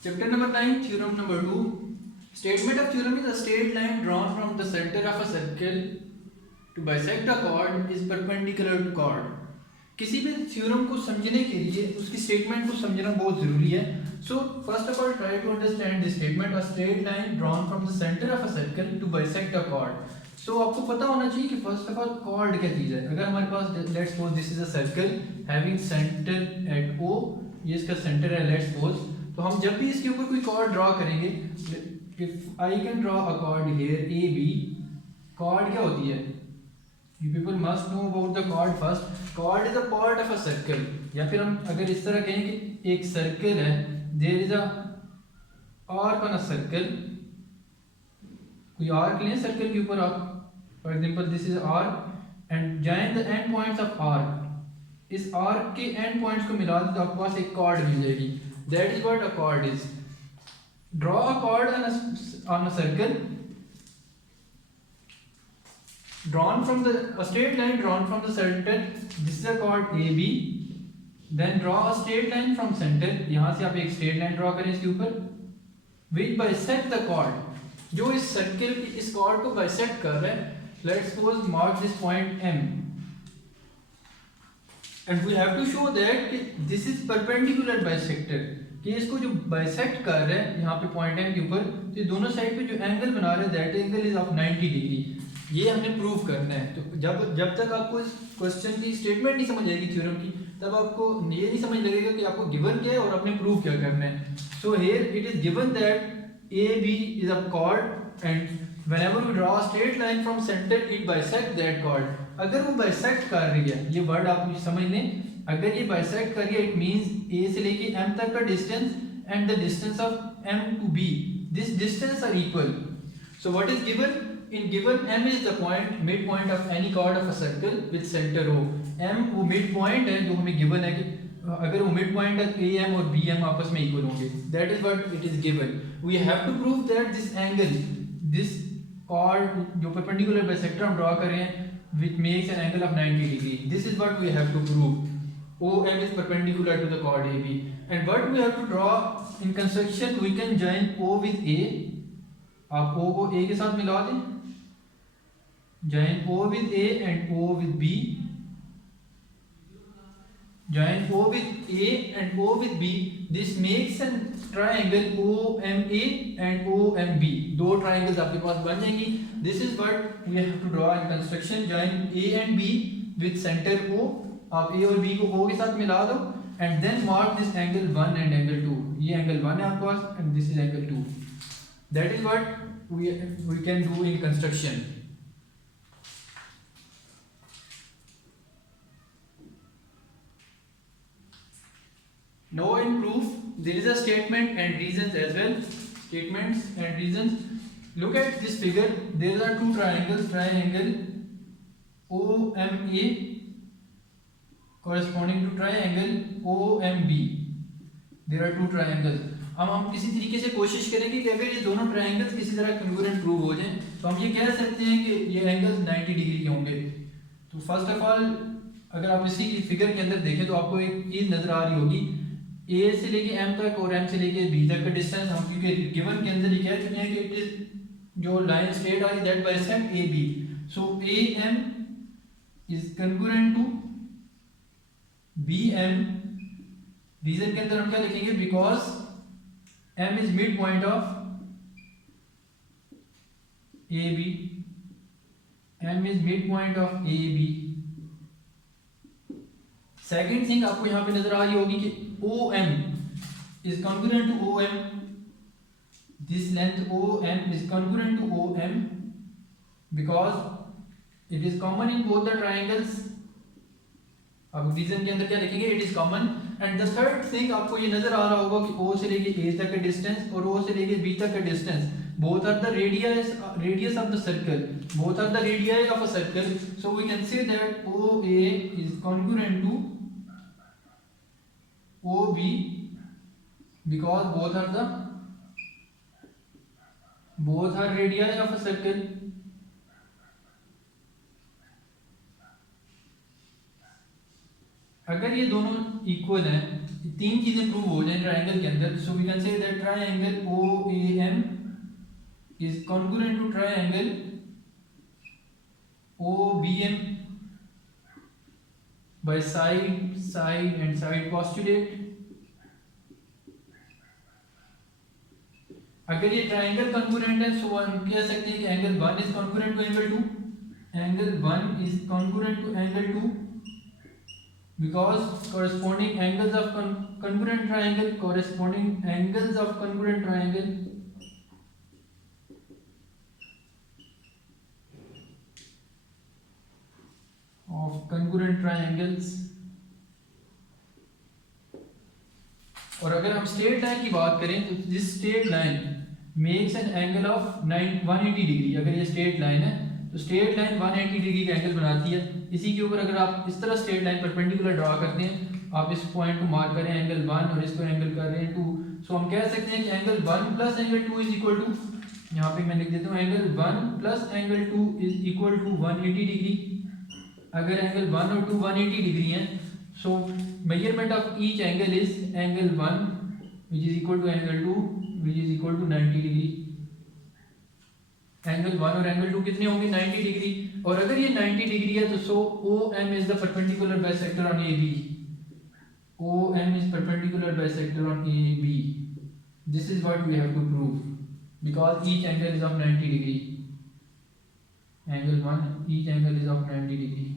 Chapter number 9, theorem number 2. Statement of theorem is a straight line drawn from the center of a circle to bisect a chord is perpendicular to chord. किसी भी theorem को समझने के लिए उसकी statement को समझना बहुत जरूरी है. So first of all try to understand this statement. A straight line drawn from the centre of a circle to bisect a chord. So आपको पता होना चाहिए कि फर्स्ट ऑफ ऑल chord क्या चीज है. अगर हमारे पास let's suppose this is a circle having centre at O, ये इसका सेंटर है लेट्स सपोज. तो हम जब भी इसके ऊपर कोई chord ड्रॉ करेंगे, if I can draw a chord here AB, chord क्या होती है? You people must know about the chord first. Chord is a part of a circle. या फिर हम अगर इस तरह कहें कि एक सर्कल है, there is a arc on a circle. कोई arc लें सर्कल के ऊपर आप, for example this is arc and join the end points of arc. इस arc के end points को मिला दो तो आपके पास एक chord मिल जाएगी. That is what a chord is. Draw a chord on a circle. Drawn from a straight line drawn from the center. This is a chord AB. Then draw a straight line from center. यहाँ से आप एक straight line draw करें इसके ऊपर. Which bisect the chord. जो इस circle की इस chord को bisect कर रहा है. Let's suppose mark this point M. And we have to show that this is perpendicular bisector. कि इसको जो bisect कर रहा है यहाँ पे point M के ऊपर, तो दोनों साइड पे जो एंगल बना रहा है that angle is of 90 degree. ये हमने प्रूव करना है. तो जब तक आपको इस क्वेश्चन की स्टेटमेंट नहीं समझ आएगी थ्योरम की, तब आपको ये नहीं समझ लगेगा कि आपको गिवन क्या है और आपने प्रूव क्या करना है. So here it is given that AB is a chord and whenever we draw a straight line from centre it bisect that chord. अगर वो बाइसेक्ट कर रही है, ये वर्ड आप समझ लें, अगर ये बाइसेक्ट कर रही है इट मींस A से लेके M तक का distance and the distance of M to B, this distance are equal. So what is given? In given M is the point midpoint of any chord of a circle with center O. M वो midpoint है जो हमें given है कि अगर वो midpoint है AM और BM आपस में equal होंगे. That is what it is given. We have to prove that this angle, this chord जो perpendicular bisector हम draw कर रहे हैं, which makes an angle of 90 degree. This is what we have to prove. OM is perpendicular to the chord AB. And what we have to draw in construction, we can join O with A. आप O को A के साथ मिला दें. Join O with A and O with B. Join O with A and O with B. This makes a triangle OMA and OMB. दो triangles आपके पास बन जाएंगी. This is what we have to draw in construction. Join A and B with center O. आप A और B को O के साथ मिला दो and then mark this angle 1 and angle 2. ये angle 1 है आपके पास and this is angle 2. That is what we can do in construction. Now in proof there is a statement and reasons as well. Statements and reasons. Look at this figure. There are two triangles. Triangle OMA corresponding to triangle OMB. There are two triangles. अब हम किसी तरीके से कोशिश करेंगे कि अगर ये दोनों ट्रायंगल्स किसी तरह कन्वर्जेंट प्रूव हो जाएं तो हम ये कह सकते हैं कि ये एंगल्स 90 डिग्री के होंगे. तो फर्स्ट ऑफ ऑल अगर आप इसी फिगर के अंदर देखें तो आपको एक चीज़ नजर आ रही होगी. A से लेके M तक और M से लेके B तक का डिस्टेंस हम क्योंकि गिवन के अंदर ही कह चुके हैं कि इट इज जो लाइन स्ट्रेट आ रही that bisect AB. So AM is congruent to BM. Reason के अंदर हम क्या लिखेंगे? Because M is midpoint of AB. M is midpoint of AB. Second thing आपको यहाँ पे नजर आ रही होगी कि OM is congruent to OM. This length OM is congruent to OM because it is common in both the triangles. अब reason के अंदर क्या लिखेंगे? It is common. And the third thing आपको ये नजर आ रहा होगा कि O से लेके A तक का डिस्टेंस और O से लेके B तक का distance both are the radius of the circle. Both are the radii of a circle. So we can say that OA is congruent to OB because both are radii of a circle. अगर ये दोनों equal हैं तीन चीजें prove हो जाए triangle के अंदर, so we can say that triangle OAM is congruent to triangle OBM by side and side postulate। अगर ये ट्राइंगल कॉन्ग्रुएंट है सो हम कह सकते हैं कि angle 1 is congruent to angle 2, angle 1 is congruent to angle 2 because corresponding angles of congruent triangle of congruent triangles। और अगर हम स्ट्रेट लाइन की बात करें तो this straight line makes an angle of 180 degree. अगर ये स्ट्रेट लाइन है तो स्ट्रेट लाइन 180 डिग्री का एंगल बनाती है। इसी के ऊपर अगर आप इस तरह स्ट्रेट लाइन परपेंडिकुलर ड्रा करते हैं, आप इस पॉइंट को मार्क करें एंगल 1 और इसको एंगल कर रहे हैं 2, सो हम कह सकते हैं कि angle 1 plus angle 2 is equal to, यहाँ पे मैं लिख देता हूँ angle 1 plus angle 2 is equal to 180 degree. अगर एंगल 1 और 2 180 डिग्री हैं, so measurement of each angle is angle 1 which is equal to angle 2 which is equal to 90 degree। Angle 1 और एंगल 2 कितने होंगे 90 डिग्री। और अगर ये 90 डिग्री है तो सो OM is the perpendicular bisector on AB, OM is perpendicular bisector on AB। this is what we have to prove because each angle is of 90 degree, angle 1 each angle is of 90 degree।